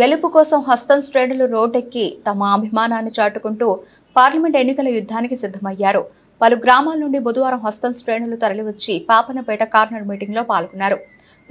గెలుపు కోసం హస్తం శ్రేణులు రోడ్డెక్కి తమ అభిమానాన్ని చాటుకుంటూ పార్లమెంట్ ఎన్నికల యుద్ధానికి సిద్ధమయ్యారు. పలు గ్రామాల నుండి బుధవారం హస్తం శ్రేణులు తరలివచ్చి పాపనపేట కార్నర్ మీటింగ్ లో పాల్గొన్నారు.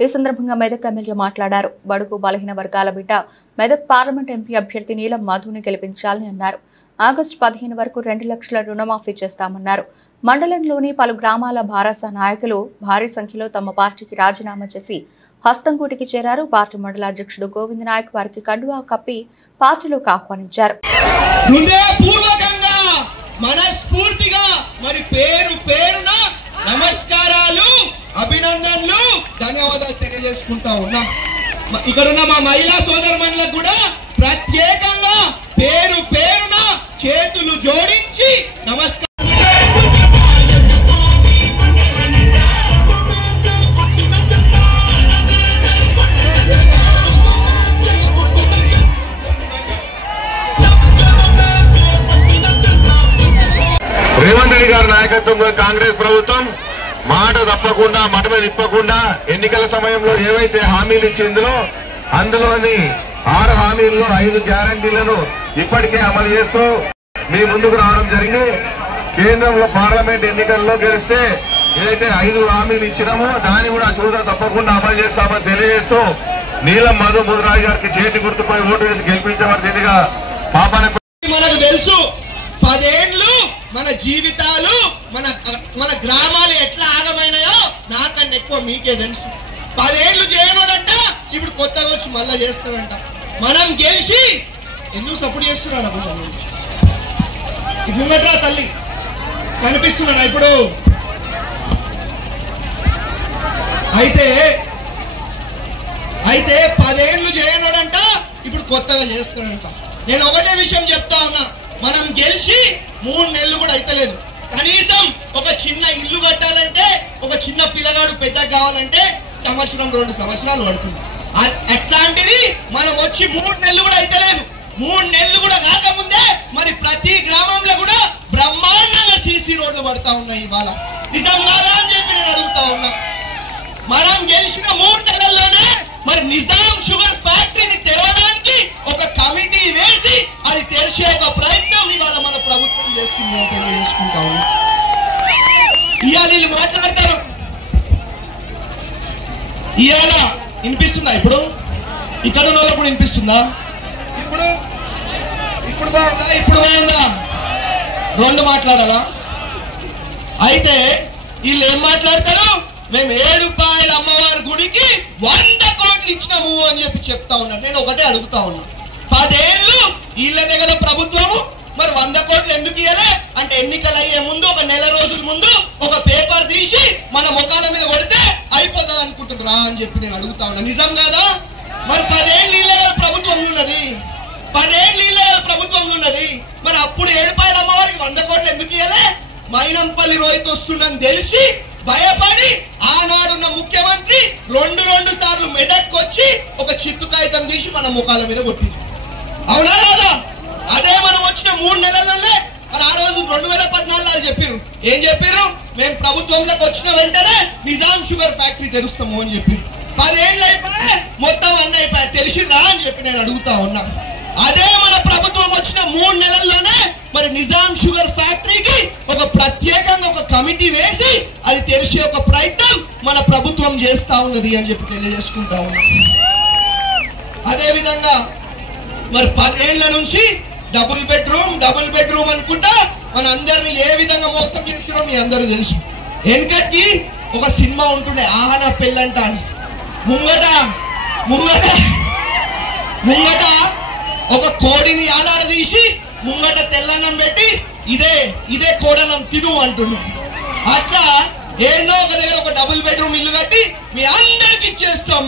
ఈ సందర్భంగా మెదక్ ఎమ్మెల్యే మాట్లాడారు. బడుగు బలహీన వర్గాల బిడ్డ మెదక్ పార్లమెంట్ ఎంపీ అభ్యర్థి నీలం మధుని గెలిపించాలని అన్నారు. ఆగస్టు 15 వరకు 2 లక్షల రుణమాఫీ చేస్తామన్నారు. మండలంలోని పలు గ్రామాల భారస నాయకులు భారీ సంఖ్యలో తమ పార్టీకి రాజీనామా చేసి హస్తంగూటికి చేరారు. పార్టీ మండల అధ్యక్షుడు గోవింద్ నాయక్ వారికి కండువా కప్పి పార్టీలోకి ఆహ్వానించారు. మనస్ఫూర్తిగా మరి పేరు పేరున నమస్కారాలు, అభినందనలు, ధన్యవాదాలు తెలియజేసుకుంటా ఉన్నాం. ఇక్కడున్న మా మహిళా సోదరుమణులకు కూడా ప్రత్యేకంగా పేరు పేరున చేతులు జోడించి నమస్కారం. రేవంత్ రెడ్డి గారి నాయకత్వంలో కాంగ్రెస్ ప్రభుత్వం మాట తప్పకుండా మాట మీద తిప్పకుండా ఎన్నికల సమయంలో ఏవైతే హామీలు ఇచ్చిందో అందులోని 6 హామీల్లో 5 గ్యారంటీలను ఇప్పటికే అమలు చేస్తూ మీ ముందుకు రావడం జరిగింది. కేంద్రంలో పార్లమెంట్ ఎన్నికల్లో గెలిస్తే ఏదైతే 5 హామీలు ఇచ్చినామో దాన్ని కూడా చూడ తప్పకుండా అమలు చేస్తామని తెలియజేస్తూ నీలం మధు ముదిరాజు గారికి చేతి గుర్తుపై ఓటు వేసి గెలిపించవలసిందిగా పాపన. మనకు తెలుసు 10 ఏళ్ళు మన జీవితాలు మన గ్రామాలు ఎట్లా ఆగమైనాయో నాకన్నా ఎక్కువ మీకే తెలుసు. 10 ఏళ్ళు చేయనోడంట ఇప్పుడు కొత్తగా వచ్చి మళ్ళా చేస్తాడంట. మనం గెలిచి ఎందుకు సపోర్ట్ చేస్తున్నాడు? ఇప్పుడు మెట్రా తల్లి కనిపిస్తున్నాడా ఇప్పుడు? అయితే 10 ఏళ్ళు చేయనోడంట ఇప్పుడు కొత్తగా చేస్తాడంట. నేను ఒకటే విషయం చెప్తా ఉన్నా, మనం గెలిచి 3 నెలలు కూడా అయితలేదు. కనీసం ఒక చిన్న ఇల్లు కట్టాలంటే, ఒక చిన్న పిల్లగాడు పెద్దగా కావాలంటే 1-2 సంవత్సరాలు పడుతుంది. అట్లాంటిది మనం వచ్చి 3 నెలలు కూడా అయితలేదు. 3 నెలలు కూడా కాకముందే మరి ప్రతి గ్రామంలో కూడా బ్రహ్మాండంగా సీసీ రోడ్లు పడతా ఉన్నాయి. ఇవాళ నిజం కాదా అని చెప్పి నేను అడుగుతా ఉన్నా. మనం గెలిచిన 3 నెలల్లోనే మరి నిజాం షుగర్ ఫ్యాక్టరీని తెరవడానికి ఒక కమిటీ వేసి అది తెరిచే ఒక ప్రయత్నం ఇవాళ మన ప్రభుత్వం చేస్తుందని తెలియజేసుకుంటా ఉన్నా. ఇవాళ వీళ్ళు మాట్లాడతారు. ఇవాళ వినిపిస్తుందా? ఇప్పుడు ఇక్కడ ఉన్న వాళ్ళకు కూడా వినిపిస్తుందా? ఇప్పుడు బాగుందా? ఇప్పుడు బాగుందా? 2 మాట్లాడాలా? అయితే వీళ్ళు ఏం మాట్లాడతారు? మేము 7 రూపాయల అమ్మవారి గుడికి 100 కోట్లు ఇచ్చినాము అని చెప్పి చెప్తా ఉన్నారు. నేను ఒకటే అడుగుతా ఉన్నా, 10 ఏళ్ళు వీళ్ళ దగ్గర ప్రభుత్వము మరి 100 కోట్లు ఎందుకు ఇవ్వలే అంటే ఎన్నికలు అయ్యే ముందు ఒక నెల రోజుల ముందు ఒక పేపర్ తీసి మన ముఖాల మీద కొడితే అయిపోతుంది అనుకుంటున్నారా అని చెప్పి నేను అడుగుతా ఉన్నా. నిజం కాదా? మరి 10 ఏళ్ళు వీళ్ళ దగ్గర ప్రభుత్వంలో ఉన్నది, 10 ఏళ్ళు వీళ్ళ దగ్గర ప్రభుత్వంలో ఉన్నది. మరి అప్పుడు 7 రూపాయల అమ్మవారికి 100 కోట్లు ఎందుకు ఇవ్వలే? మైనంపల్లి రోహిత్ వస్తుందని తెలిసి భయపడి ఆనాడున్న ముఖ్యమంత్రి 2 సార్లు మెదక్ వచ్చి ఒక చిత్తు కాగితం తీసి మన ముఖాల మీద కొట్టింది. అవునా రాదా? అదే మనం వచ్చిన 3 నెలలనే మరి ఆ రోజు 2014 చెప్పారు. ఏం చెప్పారు? మేము ప్రభుత్వంలోకి వచ్చిన వెంటనే నిజాం షుగర్ ఫ్యాక్టరీ తెరుస్తాము అని చెప్పారు. 10 ఏళ్ళు అయిపోయి మొత్తం అన్నీ అయిపోయి తెలిసిరా అని చెప్పి నేను అడుగుతా ఉన్నా. అదే మన ప్రభుత్వం వచ్చిన 3 నెలల్లోనే మరి నిజాం షుగర్ ఫ్యాక్టరీకి ఒక ప్రత్యేకంగా ఒక కమిటీ వేసి అది తెరిచే ఒక ప్రయత్నం మన ప్రభుత్వం చేస్తా ఉన్నది అని చెప్పి తెలియజేసుకుంటా ఉన్నాం. అదే విధంగా మరి 10 ఏళ్ల నుంచి డబుల్ బెడ్రూమ్ అనుకుంటా మన అందరినీ ఏ విధంగా మోసం చేసినా మీ అందరూ తెలుసు. వెనకటికి ఒక సినిమా ఉంటుండే ఆహనా పెళ్ళంట అని. ముంగట ఒక కోడిని ఆలాడదీసి ముంగట తెల్లన్నం పెట్టి ఇదే కోడనం తిను అంటున్నాడు. అట్లా ఏదో ఒక దగ్గర ఒక డబుల్ బెడ్రూమ్ ఇల్లు కట్టి మీ అందరికి ఇచ్చేస్తాం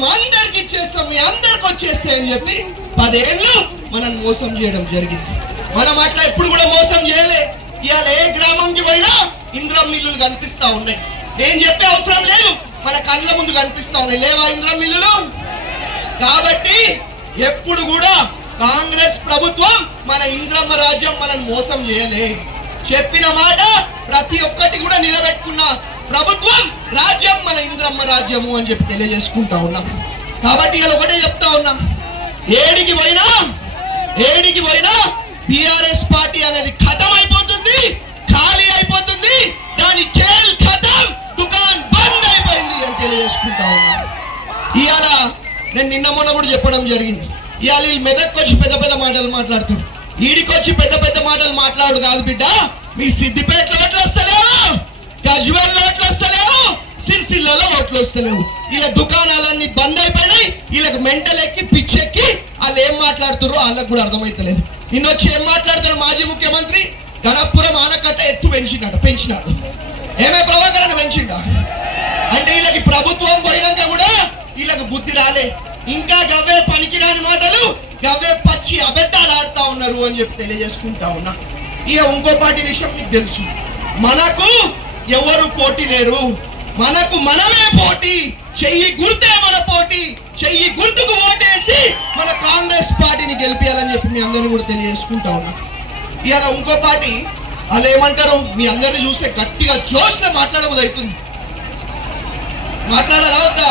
మీ అందరికి వచ్చేస్తాయి అని చెప్పి 10 ఏళ్ళు మనం మోసం చేయడం జరిగింది. మనం అట్లా ఎప్పుడు కూడా మోసం చేయలే. ఇవాళ ఏ గ్రామంకి పోయినా ఇంద్రం మిల్లులు కనిపిస్తా ఉన్నాయి. నేను చెప్పే అవసరం లేదు, మన కళ్ళ ముందు కనిపిస్తా ఉన్నాయి. లేవా ఇంద్రం మిల్లులు? కాబట్టి ఎప్పుడు కూడా కాంగ్రెస్ ప్రభుత్వం మన ఇంద్రమ్మ రాజ్యం మనం మోసం చేయలే. చెప్పిన మాట ప్రతి ఒక్కటి కూడా నిలబెట్టుకున్న ప్రభుత్వం రాజ్యం మన ఇంద్రమ్మ రాజ్యము అని చెప్పి తెలియజేసుకుంటా ఉన్నాం. కాబట్టి ఇలా ఒకటే చెప్తా ఉన్నా, ఏడికి పోయినా టిఆర్ఎస్ పార్టీ అనేది ఖతం అయిపోతుంది, ఖాళీ అయిపోతుంది, దాని ఖేల్ ఖతం, దుకాన్ బంద్ అయిపోయింది అని తెలియజేసుకుంటా ఉన్నాను. ఇవాళ నేను నిన్న మొన్న కూడా చెప్పడం జరిగింది, ఇవాళ వీళ్ళు మెదక్కి వచ్చి పెద్ద పెద్ద మాటలు మాట్లాడుతారు, ఈడికొచ్చి పెద్ద పెద్ద మాటలు మాట్లాడు కాదు బిడ్డ. మీ సిద్దిపేటలో ఓట్లు వస్తలేవు, గజ్వేల్లో ఓట్లు వస్తలేవు, సిరిసిల్లలో ఓట్లు వస్తలేవు. వీళ్ళ దుకాణాలన్నీ బంద్ అయిపోయినాయి, వీళ్ళకి మెంటల్ ఎక్కి పిచ్చెక్కి వాళ్ళు ఏం మాట్లాడుతారో వాళ్ళకు కూడా అర్థమైతలేదు. నిన్నొచ్చి ఏం మాట్లాడతారు మాజీ ముఖ్యమంత్రి, గణపురం ఆనకట్ట ఎత్తు పెంచినాడు. ఏమే ప్రభాకరణ పెంచిండా అంటే వీళ్ళకి ప్రభుత్వం పోయినాక కూడా వీళ్ళకి బుద్ధి రాలే, ఇంకా గవ్వే పనికిరాని మాటలు, గవ్వే పచ్చి అబద్ధాలు ఆడుతా ఉన్నారు అని చెప్పి తెలియజేసుకుంటా ఉన్నా. ఇక ఇంకో పార్టీ విషయం మీకు తెలుసు, మనకు ఎవరు పోటీ లేరు, మనకు మనమే పోటీ, చెయ్యి గుర్తే మన పోటీ, చెయ్యి గుర్తుకు ఓటేసి మన కాంగ్రెస్ పార్టీని గెలిపించాలని చెప్పి మీ అందరినీ కూడా తెలియజేసుకుంటా ఉన్నా. ఇవాళ ఇంకో పార్టీ వాళ్ళు ఏమంటారు, మీ అందరిని చూస్తే గట్టిగా జోష్లో మాట్లాడబోదు అవుతుంది, మాట్లాడాలా వద్దా?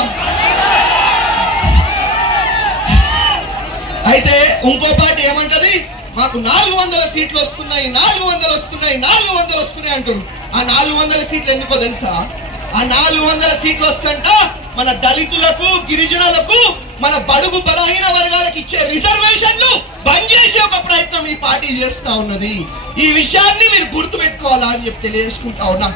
అయితే ఇంకో పార్టీ ఏమంటది, మాకు 400 సీట్లు వస్తున్నాయి, 400 వస్తున్నాయి, 400 వస్తున్నాయి అంటారు. ఆ 400 సీట్లు ఎందుకో తెలుసా? ఆ 400 సీట్లు వస్తుంట మన దళితులకు, గిరిజనులకు, మన బడుగు బలహీన వర్గాలకు ఇచ్చే రిజర్వేషన్లు బంద్ చేసే ఒక ప్రయత్నం ఈ పార్టీ చేస్తా ఉన్నది. ఈ విషయాన్ని మీరు గుర్తు పెట్టుకోవాలా అని చెప్పి తెలియజేసుకుంటా ఉన్నా.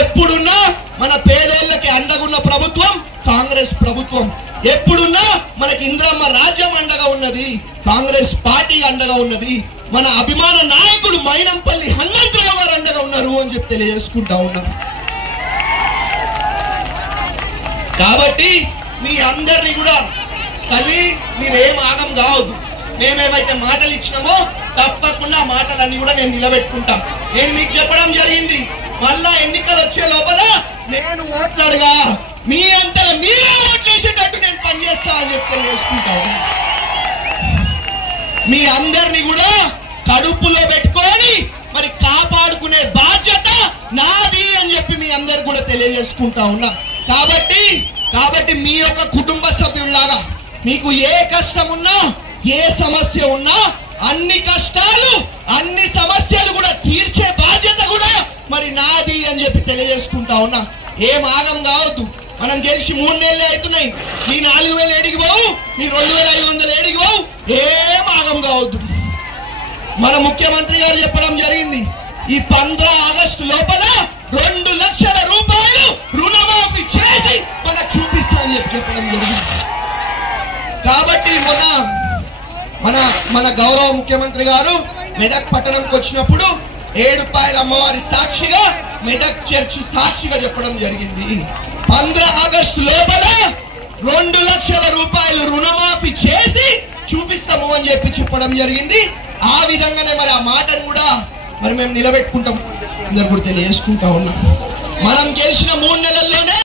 ఎప్పుడున్నా మన పేదోళ్ళకి అండగున్న ప్రభుత్వం కాంగ్రెస్ ప్రభుత్వం, ఎప్పుడున్నా మనకి ఇంద్రమ్మ రాజ్యం అండగా ఉన్నది, కాంగ్రెస్ పార్టీ అండగా ఉన్నది, మన అభిమాన నాయకుడు మైనంపల్లి హనుమంతరావు గారు అండగా ఉన్నారు అని చెప్పి తెలియజేసుకుంటా ఉన్నా. కాబట్టి మీ అందరినీ కూడా తల్లి మీరేం ఆగం కావద్దు, మేమేమైతే మాటలు ఇచ్చినామో తప్పకుండా మాటలన్నీ కూడా నేను నిలబెట్టుకుంటా. నేను మీకు చెప్పడం జరిగింది, మళ్ళా ఎన్నికలు వచ్చే లోపల నేను ఓట్లాడుగా మీ అంతలో మీరే ఓట్లేసేటట్టు నేను పనిచేస్తా అని చెప్పి తెలియజేసుకుంటా. మీ అందరినీ కూడా కడుపులో పెట్టుకొని మరి కాపాడుకునే బాధ్యత నాది అని చెప్పి మీ అందరు కూడా తెలియజేసుకుంటా ఉన్నా. కాబట్టి మీ యొక్క కుటుంబ సభ్యుల్లాగా మీకు ఏ కష్టం ఉన్నా, ఏ సమస్య ఉన్నా, అన్ని కష్టాలు, అన్ని సమస్యలు కూడా తీర్చే బాధ్యత కూడా మరి నాది అని చెప్పి తెలియజేసుకుంటా ఉన్నా. ఏం ఆగం కావద్దు, మనం గెలిచి 3 నెలలే అవుతున్నాయి, నీ 4000 ఏడికి పోవు, నీ 2500 ఏడికి పోవు, ఏం ఆగం కావద్దు. మన ముఖ్యమంత్రి గారు చెప్పడం జరిగింది, ఈ 15 ఆగస్టు లోపల 2 లక్షల రూపాయలు రుణమాఫీ చేసి మనకు చూపిస్తా అని చెప్పడం జరిగింది. కాబట్టి మన గౌరవ ముఖ్యమంత్రి గారు మెదక్ పట్టణంకి వచ్చినప్పుడు ఏడుపాయల అమ్మవారి సాక్షిగా, మెదక్ చర్చి సాక్షిగా చెప్పడం జరిగింది, 15 ఆగస్టు లోపల 2 లక్షల రూపాయలు రుణమాఫీ చేసి చూపిస్తాము అని చెప్పడం జరిగింది. ఆ విధంగానే మరి ఆ మాటను కూడా మరి మేము నిలబెట్టుకుంటాం అందరు కూడా తెలియజేసుకుంటా ఉన్నాం. మనం గెలిచిన 3 నెలల్లో